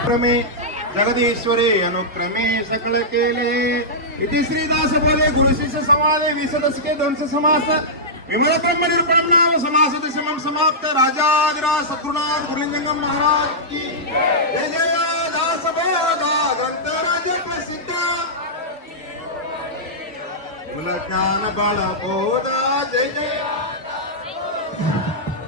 क्रमे जगदीश्वरे अनुक्रमे सकळ केले इति श्रीदास बोले गुरुशिष्य संवादे वीस दशके ध्वंस समास विमल ब्रह्म निरूपण नाम समास दशमम समाप्त राजाधिराज सद्गुणाथ गुरुलिंगम महाराज की जय जय दास बोधा राज प्रसिद्ध मुल ज्ञान बाळ बोधा जय जय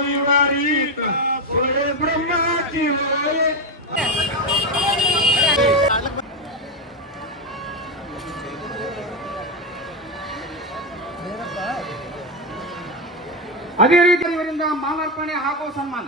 त्याने मावी वारीत पुढे ब्रह्माची वारी ಅದೇ ರೀತಿ ಇವರಿಂದ ಮಾಲಾರ್ಪಣೆ ಹಾಗೂ ಸನ್ಮಾನ